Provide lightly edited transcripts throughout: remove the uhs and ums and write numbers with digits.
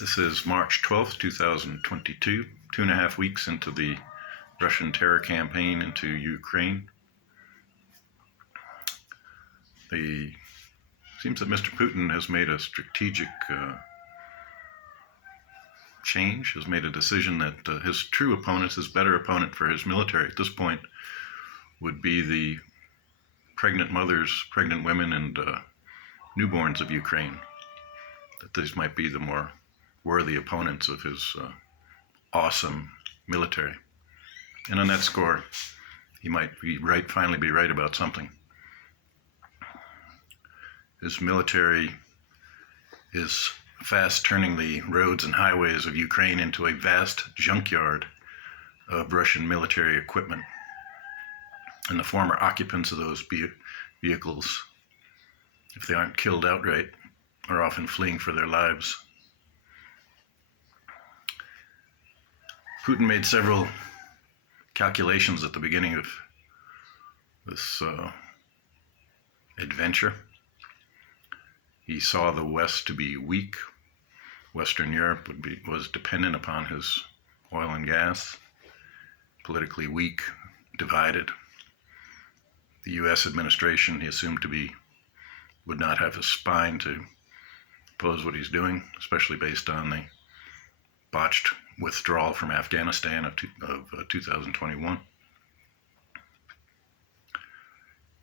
This is March 12th, 2022, 2.5 weeks into the Russian terror campaign into Ukraine. It seems that Mr. Putin has made a strategic change, has made a decision that his true opponent, his better opponent for his military at this point, would be the pregnant mothers, pregnant women, and newborns of Ukraine. That these might be the more worthy opponents of his awesome military. And on that score, he might be right, finally be right about something. His military is fast turning the roads and highways of Ukraine into a vast junkyard of Russian military equipment. And the former occupants of those vehicles, if they aren't killed outright, are often fleeing for their lives. Putin made several calculations at the beginning of this adventure. He saw the West to be weak. Western Europe was dependent upon his oil and gas, politically weak, divided. The U.S. administration, he assumed would not have a spine to oppose what he's doing, especially based on the botched withdrawal from Afghanistan of 2021.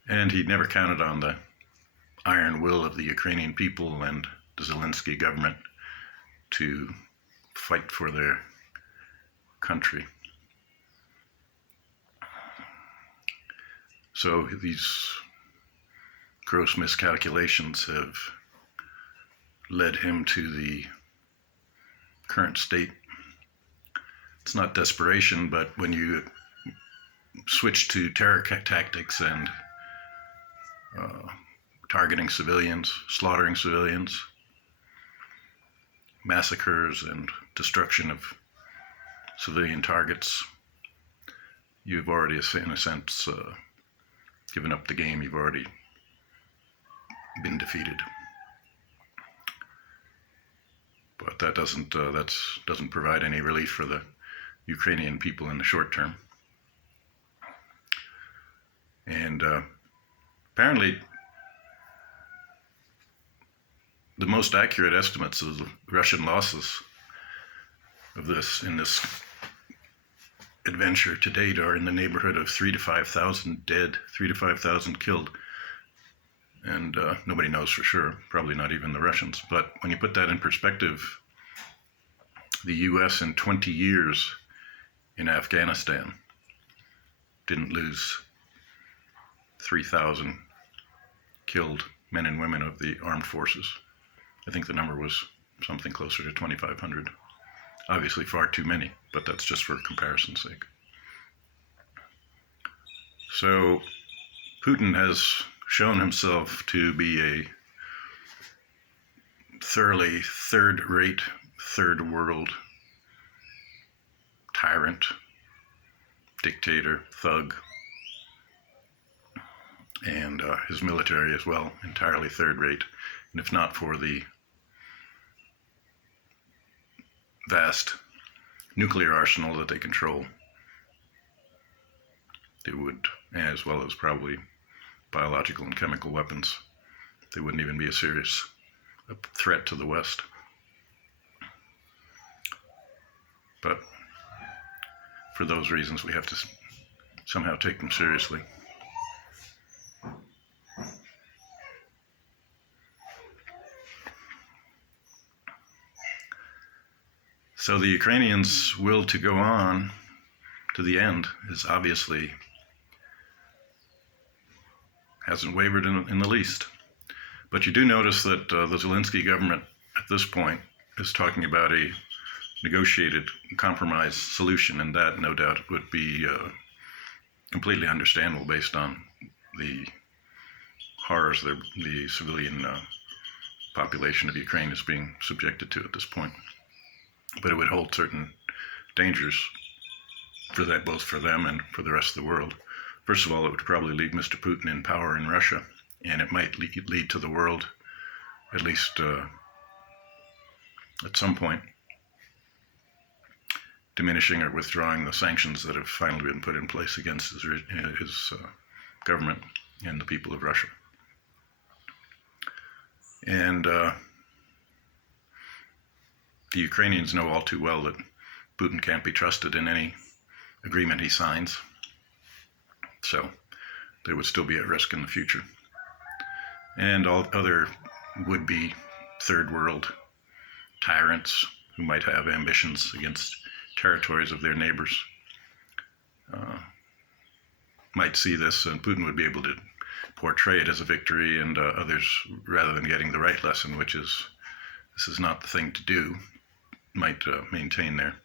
And he never counted on the iron will of the Ukrainian people and the Zelensky government to fight for their country. So these gross miscalculations have led him to the current state. It's not desperation, but when you switch to terror tactics and targeting civilians, slaughtering civilians, massacres and destruction of civilian targets, you've already, in a sense, given up the game. You've already been defeated. But that doesn't provide any relief for the Ukrainian people in the short term. And apparently, the most accurate estimates of the Russian losses of in this adventure to date are in the neighborhood of 3,000 to 5,000 dead, 3,000 to 5,000 killed. And nobody knows for sure, probably not even the Russians. But when you put that in perspective, the U.S. in 20 years in Afghanistan didn't lose 3,000 killed men and women of the armed forces. I think the number was something closer to 2,500. Obviously far too many, but that's just for comparison's sake. So Putin has shown himself to be a thoroughly third-rate, third-world tyrant, dictator, thug, and his military as well, entirely third-rate. And if not for the vast nuclear arsenal that they control, they would, as well as probably biological and chemical weapons, they wouldn't even be a serious threat to the West. But for those reasons, we have to somehow take them seriously. So the Ukrainians' will to go on to the end is obviously hasn't wavered in the least. But you do notice that the Zelensky government at this point is talking about a negotiated compromise solution, and that no doubt would be completely understandable based on the horrors the civilian population of Ukraine is being subjected to at this point. But it would hold certain dangers for that, both for them and for the rest of the world. First of all, it would probably leave Mr. Putin in power in Russia, and it might lead to the world at least at some point, diminishing or withdrawing the sanctions that have finally been put in place against his government and the people of Russia. And the Ukrainians know all too well that Putin can't be trusted in any agreement he signs, so they would still be at risk in the future. And all other would-be third world tyrants who might have ambitions against territories of their neighbors might see this, and Putin would be able to portray it as a victory, and others, rather than getting the right lesson, which is this is not the thing to do, might maintain their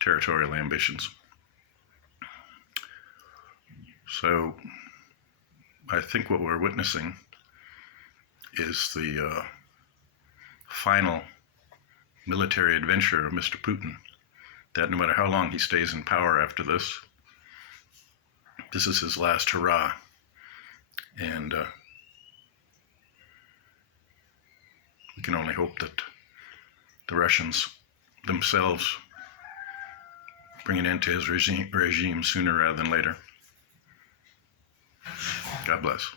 territorial ambitions. So I think what we're witnessing is the final military adventure of Mr. Putin, that no matter how long he stays in power after this, this is his last hurrah. And we can only hope that the Russians themselves bring an end to his regime sooner rather than later. God bless.